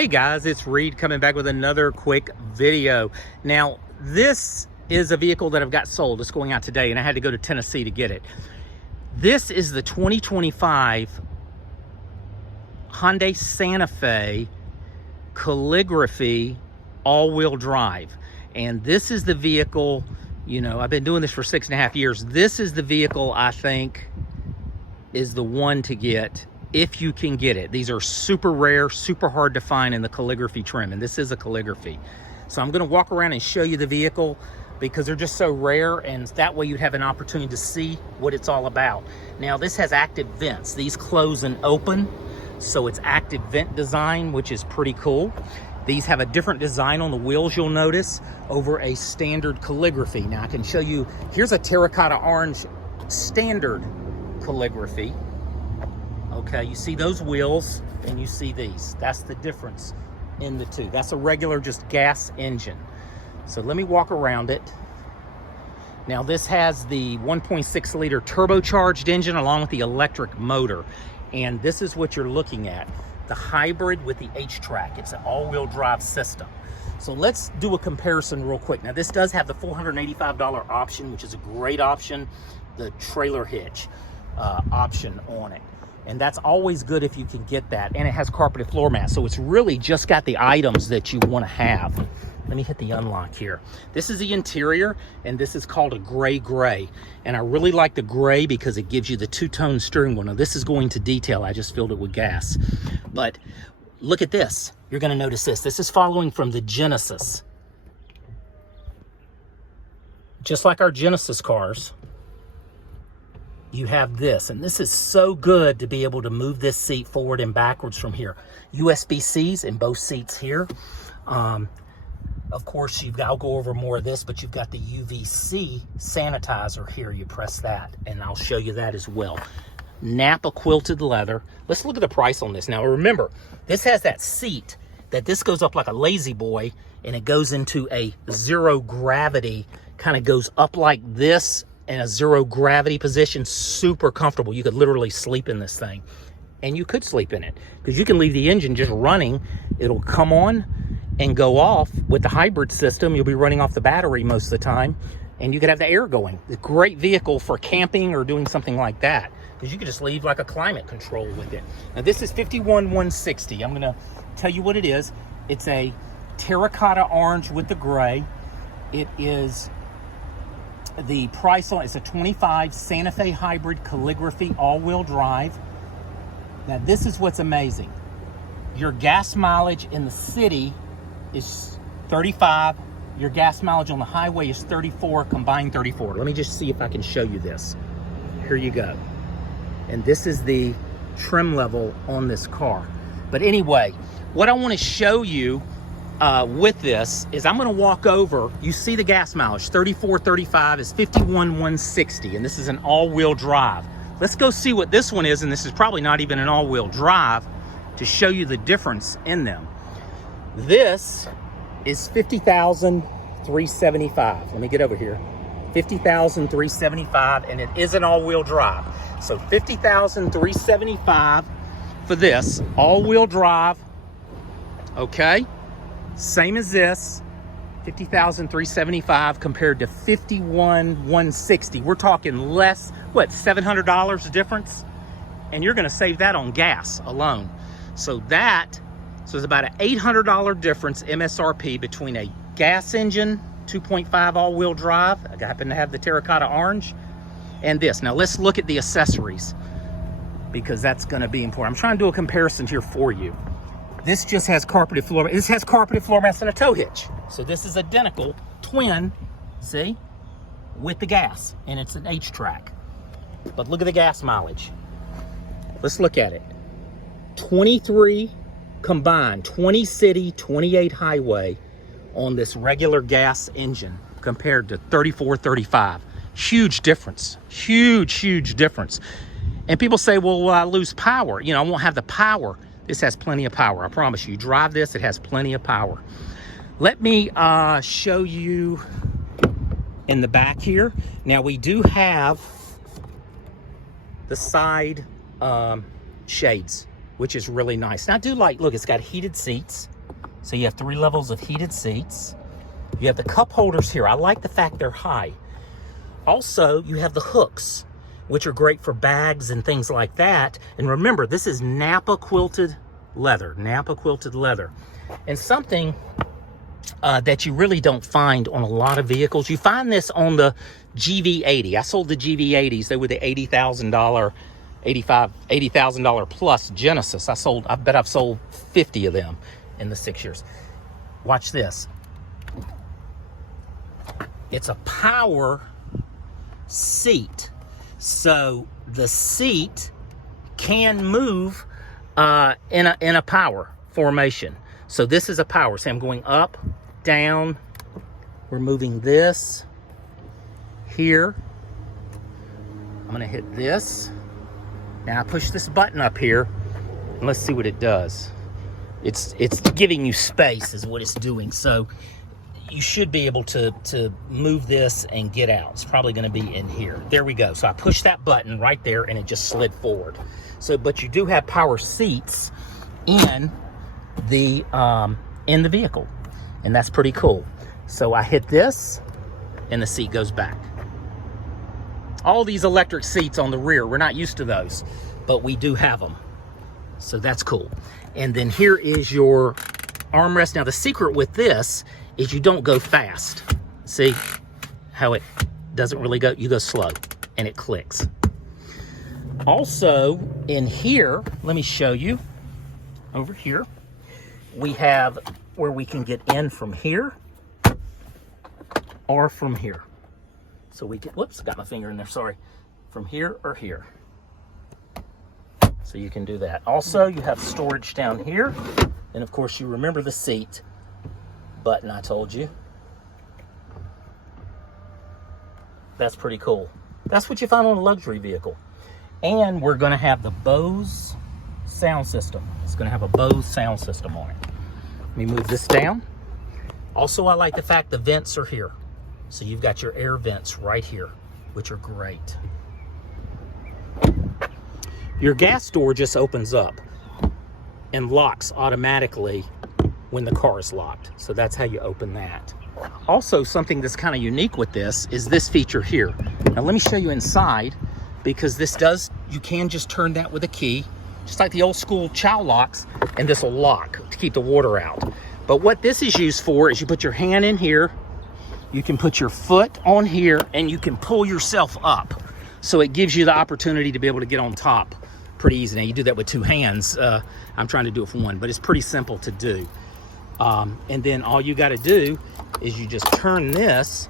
Hey guys, it's Reed coming back with another quick video. Now, this is a vehicle that I've got sold. It's going out today, and I had to go to Tennessee to get it. This is the 2025 Hyundai Santa Fe Calligraphy all-wheel drive. And this is the vehicle, you know, I've been doing this for 6.5 years. This is the vehicle I think is the one to get if you can get it. These are super rare, super hard to find in the calligraphy trim, and this is a calligraphy. So I'm gonna walk around and show you the vehicle because they're just so rare, and that way you'd have an opportunity to see what it's all about. Now, this has active vents. These close and open, so it's active vent design, which is pretty cool. These have a different design on the wheels, you'll notice, over a standard calligraphy. Now, I can show you, here's a terracotta orange standard calligraphy. Okay, you see those wheels and you see these. That's the difference in the two. That's a regular just gas engine. So let me walk around it. Now this has the 1.6 liter turbocharged engine along with the electric motor. And this is what you're looking at, the hybrid with the H-Track. It's an all-wheel drive system. So let's do a comparison real quick. Now this does have the $485 option, which is a great option, the trailer hitch option on it. And that's always good if you can get that. And it has carpeted floor mats. So it's really just got the items that you want to have. Let me hit the unlock here. This is the interior, and this is called a gray. And I really like the gray because it gives you the two-tone steering wheel. Now this is going to detail. I just filled it with gas. But look at this. You're going to notice this. This is following from the Genesis. Just like our Genesis cars, you have this, and this is so good to be able to move this seat forward and backwards from here. USB-Cs in both seats here. Of course, I'll go over more of this, but you've got the UVC sanitizer here. You press that, and I'll show you that as well. Napa quilted leather. Let's look at the price on this. Now, remember, this has that seat that this goes up like a lazy boy, and it goes into a zero gravity, kind of goes up like this, in a zero gravity position, super comfortable. You could literally sleep in this thing, and you could sleep in it because you can leave the engine just running. It'll come on and go off. With the hybrid system, you'll be running off the battery most of the time, and you could have the air going. A great vehicle for camping or doing something like that because you could just leave like a climate control with it. Now this is 51,160. I'm gonna tell you what it is. It's a terracotta orange with the gray. It is the price on it's a 25 Santa Fe hybrid calligraphy all-wheel drive. Now this is what's amazing. Your gas mileage in the city is 35. Your gas mileage on the highway is 34, combined 34. Let me just see if I can show you this. Here you go. And this is the trim level on this car. But anyway, what I want to show you with this is I'm going to walk over. You see the gas mileage, 34, 35 is 51,160, and this is an all-wheel drive. Let's go see what this one is, and this is probably not even an all-wheel drive, to show you the difference in them. This is 50,375. Let me get over here. 50,375, and it is an all-wheel drive. So 50,375 for this all-wheel drive. Okay. Same as this, 50,375 compared to 51,160. We're talking less, what, $700 difference? And you're gonna save that on gas alone. So it's about an $800 difference MSRP between a gas engine, 2.5 all-wheel drive, I happen to have the terracotta orange, and this. Now let's look at the accessories because that's gonna be important. I'm trying to do a comparison here for you. This just has carpeted floor. This has carpeted floor mats and a tow hitch. So this is identical, twin, see, with the gas, and it's an H-Track. But look at the gas mileage. Let's look at it. 23 combined, 20 city, 28 highway on this regular gas engine compared to 34, 35. Huge difference, huge difference. And people say, well, will I lose power? You know, I won't have the power. This has plenty of power. I promise you. Drive this, it has plenty of power. Let me show you in the back here. Now we do have the side shades. which is really nice. Now I do like, look, it's got heated seats. So you have 3 levels of heated seats. You have the cup holders here. I like the fact they're high. Also, you have the hooks, which are great for bags and things like that. And remember, this is Napa quilted leather, And something that you really don't find on a lot of vehicles. You find this on the GV80. I sold the GV80s. They were the $80,000, $80,000 plus Genesis. I bet I've sold 50 of them in the 6 years. Watch this. It's a power seat. So the seat can move in a power formation. So this is a power. So I'm going up, down. We're moving this here. I'm going to hit this. Now I push this button up here, and let's see what it does. It's giving you space is what it's doing. So you should be able to move this and get out. It's probably going to be in here. There we go. So I pushed that button right there, and it just slid forward. So, but you do have power seats in the vehicle, and that's pretty cool. So I hit this, and the seat goes back. All these electric seats on the rear, we're not used to those, but we do have them. So that's cool. And then here is your armrest. Now the secret with this is you don't go fast. See how it doesn't really go? You go slow, and it clicks. Also in here, let me show you. Over here, we have where we can get in from here or from here. So we can, whoops, got my finger in there, sorry. From here or here. So you can do that. Also, you have storage down here. And of course, you remember the seat button I told you. That's pretty cool. That's what you find on a luxury vehicle. And we're gonna have the Bose sound system. It's gonna have a Bose sound system on it. Let me move this down. Also, I like the fact the vents are here. So you've got your air vents right here, which are great. Your gas door just opens up and locks automatically when the car is locked. So that's how you open that. Also, something that's kind of unique with this is this feature here. Now let me show you inside, because this does, you can just turn that with a key, just like the old school chow locks, and this will lock to keep the water out. But what this is used for is you put your hand in here, you can put your foot on here, and you can pull yourself up. So it gives you the opportunity to be able to get on top pretty easy. Now you do that with 2 hands. I'm trying to do it for 1, but it's pretty simple to do. And then all you got to do is you just turn this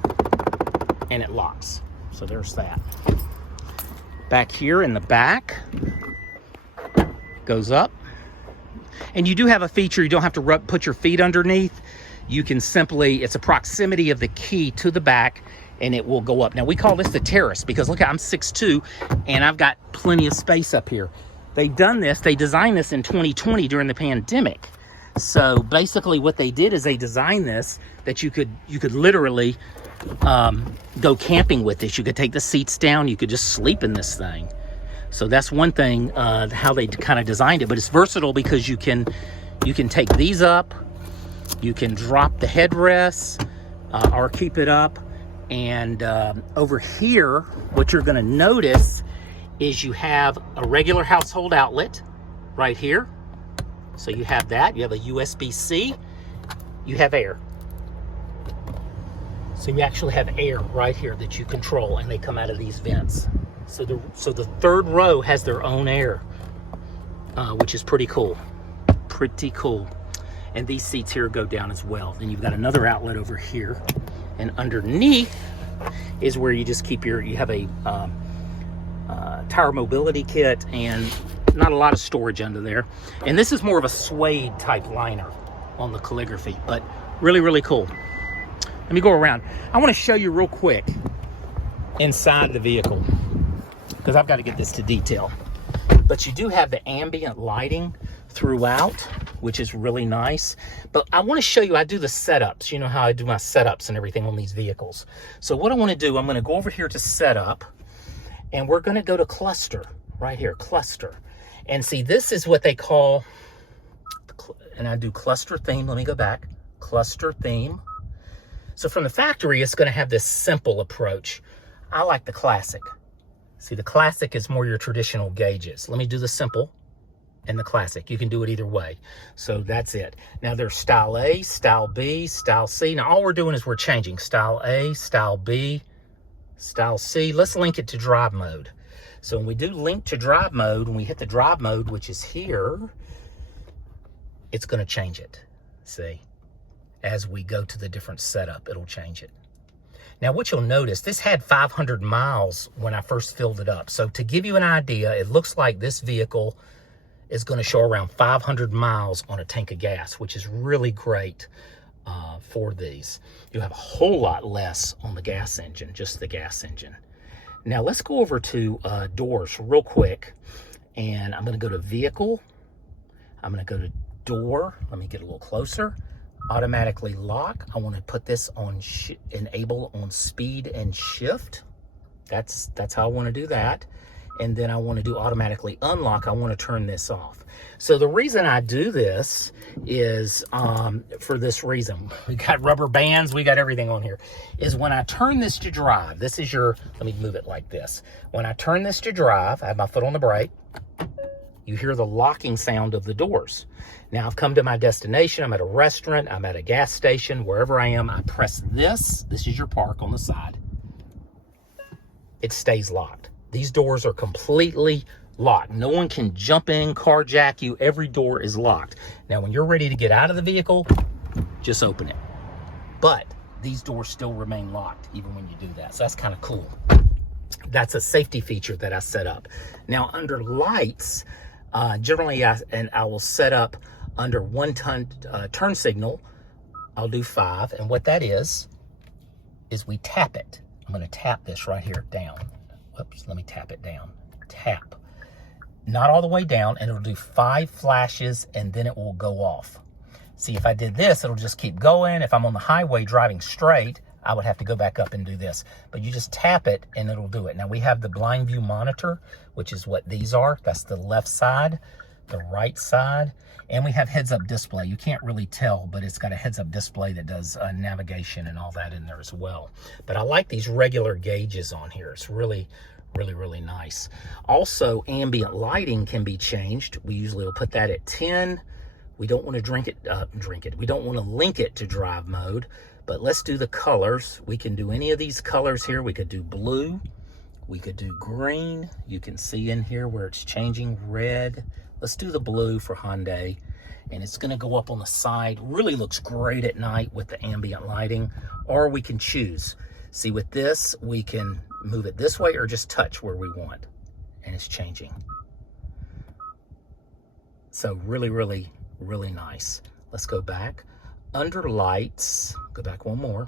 and it locks. So there's that. Back here in the back, goes up. And you do have a feature, you don't have to put your feet underneath. You can simply, it's a proximity of the key to the back, and it will go up. Now we call this the terrace because look, I'm 6'2", and I've got plenty of space up here. They designed this in 2020 during the pandemic. So basically what they did is they designed this that you could literally go camping with this. You could take the seats down, you could just sleep in this thing. So that's one thing, how they kind of designed it, but it's versatile because you can take these up, you can drop the headrests or keep it up. And over here, what you're gonna notice is you have a regular household outlet right here. So you have that, you have a USB-C, you have air. So you actually have air right here that you control, and they come out of these vents. So the third row has their own air, which is pretty cool, And these seats here go down as well. Then you've got another outlet over here. And underneath is where you just keep you have a tire mobility kit and not a lot of storage under there. And this is more of a suede type liner on the Calligraphy, but really, really cool. Let me go around. I want to show you real quick inside the vehicle because I've got to get this to detail. But you do have the ambient lighting throughout, which is really nice. But I want to show you, I do the setups. You know how I do my setups and everything on these vehicles. So what I want to do, I'm going to go over here to setup, and we're going to go to cluster right here, cluster. And see, this is what they call, and I do cluster theme. Let me go back. Cluster theme. So from the factory, it's going to have this simple approach. I like the classic. See, the classic is more your traditional gauges. Let me do the simple and the classic. You can do it either way. So that's it. Now there's style A, style B, style C. Now all we're doing is we're changing style A, style B, style C. Let's link it to drive mode. So when we do link to drive mode, when we hit the drive mode, which is here, it's going to change it. See? As we go to the different setup, it'll change it. Now, what you'll notice, this had 500 miles when I first filled it up. So to give you an idea, it looks like this vehicle is going to show around 500 miles on a tank of gas, which is really great for these. You have a whole lot less on the gas engine, just the gas engine. Now, let's go over to doors real quick. And I'm going to go to Vehicle. I'm going to go to Door. Let me get a little closer. Automatically lock. I want to put this on enable on speed and shift. That's how I want to do that. And then I want to do automatically unlock. I want to turn this off. So the reason I do this is for this reason. We got rubber bands, we got everything on here. Is when I turn this to drive, this is your, let me move it like this. When I turn this to drive, I have my foot on the brake. You hear the locking sound of the doors. Now I've come to my destination. I'm at a restaurant. I'm at a gas station. Wherever I am, I press this. This is your park on the side. It stays locked. These doors are completely locked. No one can jump in, carjack you. Every door is locked. Now, when you're ready to get out of the vehicle, just open it. But these doors still remain locked even when you do that. So that's kind of cool. That's a safety feature that I set up. Now, under lights, generally, I will set up under 1 ton turn signal. I'll do 5, and what that is we tap it. I'm going to tap this right here down. Whoops, let me tap it down. Tap. Not all the way down, and it'll do 5 flashes, and then it will go off. See, if I did this, it'll just keep going. If I'm on the highway driving straight, I would have to go back up and do this. But you just tap it, and it'll do it. Now, we have the blind view monitor, which is what these are. That's the left side, the right side, and we have heads-up display. You can't really tell, but it's got a heads-up display that does navigation and all that in there as well. But I like these regular gauges on here. It's really, really, really nice. Also, ambient lighting can be changed. We usually will put that at 10. We don't want to We don't want to link it to drive mode, but let's do the colors. We can do any of these colors here. We could do blue. We could do green. You can see in here where it's changing red. Let's do the blue for Hyundai. And it's going to go up on the side. Really looks great at night with the ambient lighting. Or we can choose. See, with this, we can move it this way or just touch where we want. And it's changing. So really, really, really nice. Let's go back. Under lights, go back one more.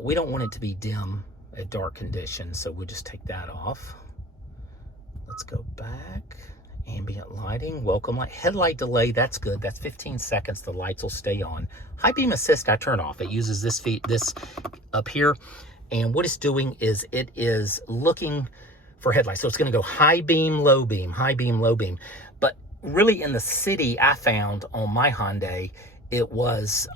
We don't want it to be dim at dark conditions, so we'll just take that off. Let's go back. Ambient lighting, welcome light, headlight delay, that's good. That's 15 seconds, the lights will stay on. High beam assist, I turn off. It uses this up here, and what it's doing is it is looking for headlights. So it's gonna go high beam, low beam, high beam, low beam. But really in the city, I found on my Hyundai, it was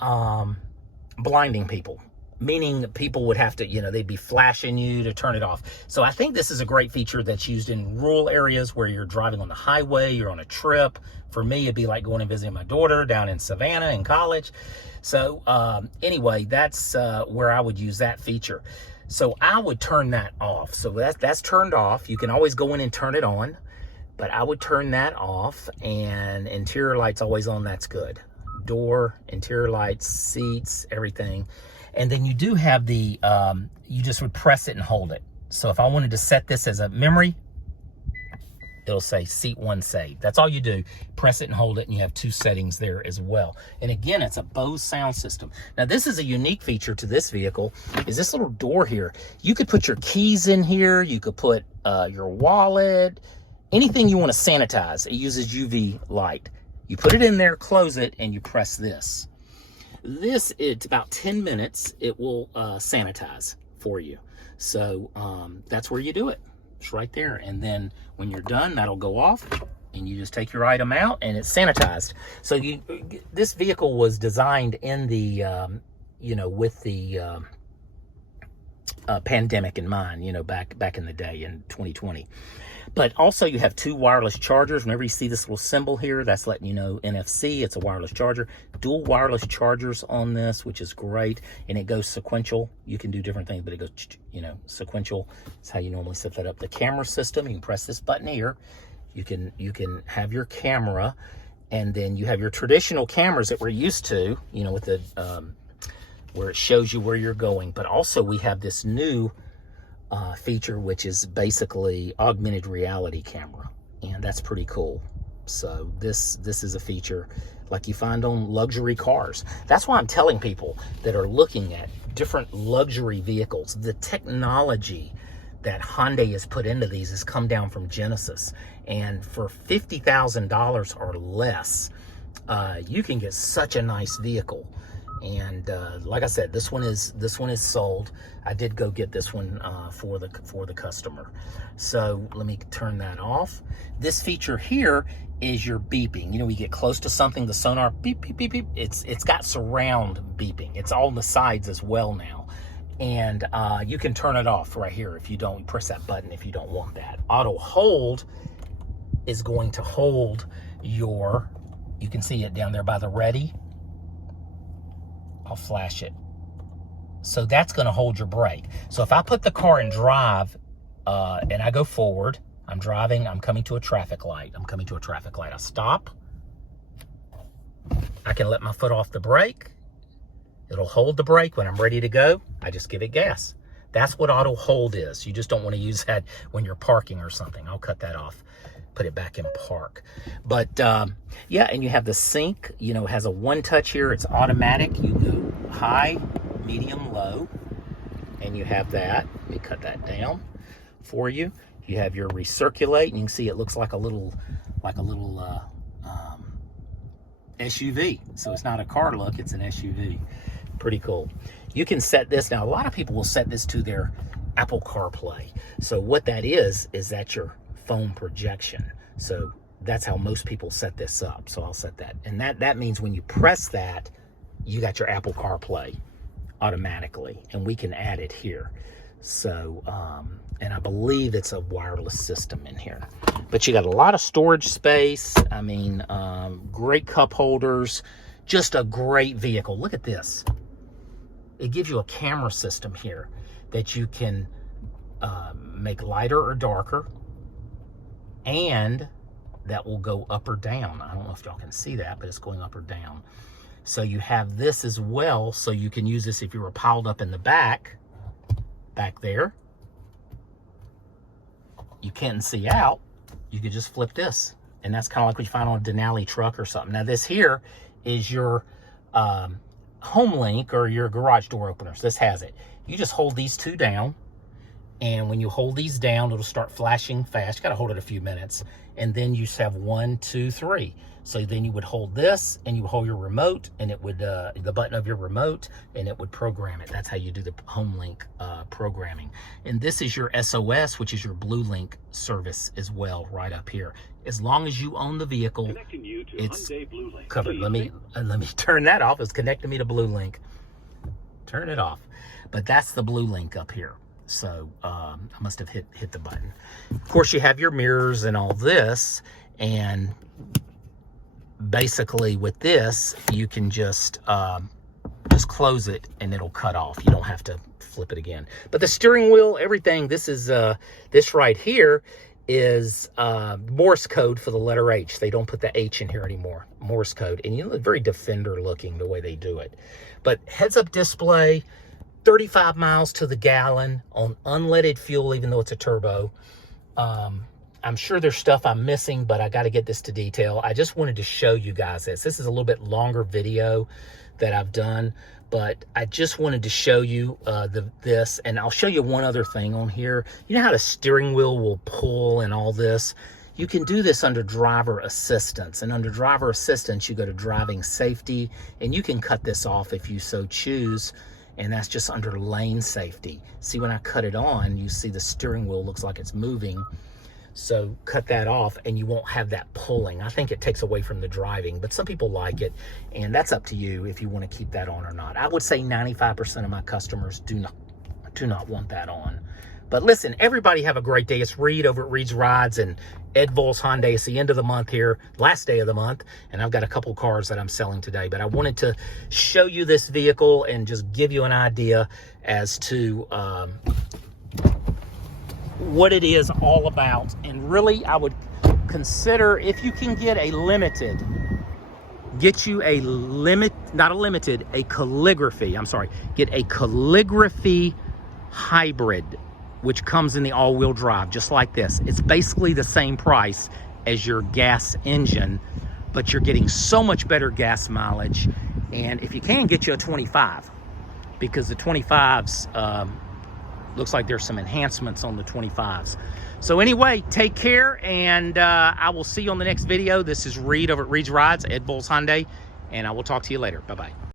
blinding people. Meaning people would have to, they'd be flashing you to turn it off. So I think this is a great feature that's used in rural areas where you're driving on the highway, you're on a trip. For me, it'd be like going and visiting my daughter down in Savannah in college. So anyway, that's where I would use that feature. So I would turn that off. So that's turned off. You can always go in and turn it on, but I would turn that off, and interior lights always on, that's good. Door, interior lights, seats, everything. And then you do have the, you just would press it and hold it. So if I wanted to set this as a memory, it'll say seat 1 saved. That's all you do. Press it and hold it, and you have 2 settings there as well. And again, it's a Bose sound system. Now, this is a unique feature to this vehicle, is this little door here. You could put your keys in here. You could put your wallet, anything you want to sanitize. It uses UV light. You put it in there, close it, and you press this. It's about 10 minutes. It will sanitize for you. So that's where you do it. It's right there. And then when you're done, that'll go off, and you just take your item out, and it's sanitized. So this vehicle was designed in the, with the pandemic in mind, back in the day in 2020. But also you have 2 wireless chargers. Whenever you see this little symbol here, that's letting you know NFC, it's a wireless charger. Dual wireless chargers on this, which is great. And it goes sequential. You can do different things, but it goes, sequential. That's how you normally set that up. The camera system, you can press this button here. You can have your camera, and then you have your traditional cameras that we're used to, with the, where it shows you where you're going. But also we have this new feature, which is basically augmented reality camera, and that's pretty cool. So this is a feature like you find on luxury cars. That's why I'm telling people that are looking at different luxury vehicles, the technology that Hyundai has put into these has come down from Genesis, and for $50,000 or less, you can get such a nice vehicle. And like I said, this one is sold. I did go get this one for the customer. So let me turn that off. This feature here is your beeping. We get close to something, the sonar beep beep beep beep. It's got surround beeping. It's all on the sides as well now. And you can turn it off right here if you don't. Press that button if you don't want that. Auto hold is going to hold your, you can see it down there by the ready. I'll flash it. So that's going to hold your brake. So if I put the car in drive and I go forward, I'm driving, I'm coming to a traffic light. I stop. I can let my foot off the brake. It'll hold the brake. When I'm ready to go, I just give it gas. That's what auto hold is. You just don't want to use that when you're parking or something. I'll cut that off, put it back in park. But yeah, and you have the sync, it has a one touch here. It's automatic. You go high, medium, low, and you have that. Let me cut that down for you. You have your recirculate, and you can see it looks like a little SUV. So it's not a car look, it's an SUV. Pretty cool. You can set this. Now, a lot of people will set this to their Apple CarPlay. So what that is that your phone projection. So that's how most people set this up. So I'll set that. And that means when you press that, you got your Apple CarPlay automatically. And we can add it here. So, and I believe it's a wireless system in here. But you got a lot of storage space. I mean, great cup holders. Just a great vehicle. Look at this. It gives you a camera system here that you can make lighter or darker, and that will go up or down. I don't know if y'all can see that, but it's going up or down. So you have this as well, so you can use this if you were piled up in the back there. You can't see out. You could just flip this, and that's kind of like what you find on a Denali truck or something. Now this here is your home link or your garage door openers. This has it. You just hold these two down, and when you hold these down, it'll start flashing fast. You got to hold it a few minutes, and then you just have 1, 2, 3. So then you would hold this, and you would hold your remote, and it would the button of your remote, and it would program it. That's how you do the home link programming. And this is your SOS, which is your Blue Link service as well, right up here. As long as you own the vehicle, it's covered. Let me turn that off. It's connecting me to Blue Link. Turn it off. But that's the Blue Link up here. So I must have hit the button. Of course, you have your mirrors and all this, and basically with this, you can just close it and it'll cut off. You don't have to flip it again. But the steering wheel, everything, this is this right here is Morse code for the letter H. They don't put the H in here anymore. Morse code. And you look very Defender looking the way they do it. But heads-up display, 35 miles to the gallon on unleaded fuel, even though it's a turbo. I'm sure there's stuff I'm missing, but I got to get this to detail. I just wanted to show you guys this. This is a little bit longer video that I've done, but I just wanted to show you this, and I'll show you one other thing on here. You know how the steering wheel will pull and all this? You can do this under driver assistance, and under driver assistance, you go to driving safety, and you can cut this off if you so choose. and that's just under lane safety. See, when I cut it on, you see the steering wheel looks like it's moving. So cut that off and you won't have that pulling. I think it takes away from the driving, but some people like it, and that's up to you if you want to keep that on or not. I would say 95% of my customers do not want that on. But listen, everybody have a great day. It's Reed over at Reed's Rides and Ed Volz Hyundai. It's the end of the month here, last day of the month, and I've got a couple cars that I'm selling today. But I wanted to show you this vehicle and just give you an idea as to what it is all about. And really, I would consider, if you can get a limited, get you a a Calligraphy, I'm sorry, get a Calligraphy hybrid, which comes in the all-wheel drive, just like this. It's basically the same price as your gas engine, but you're getting so much better gas mileage. And if you can, get you a 25, because the 25s, looks like there's some enhancements on the 25s. So anyway, take care, and I will see you on the next video. This is Reed over at Reed's Rides, Ed Volz Hyundai, and I will talk to you later. Bye-bye.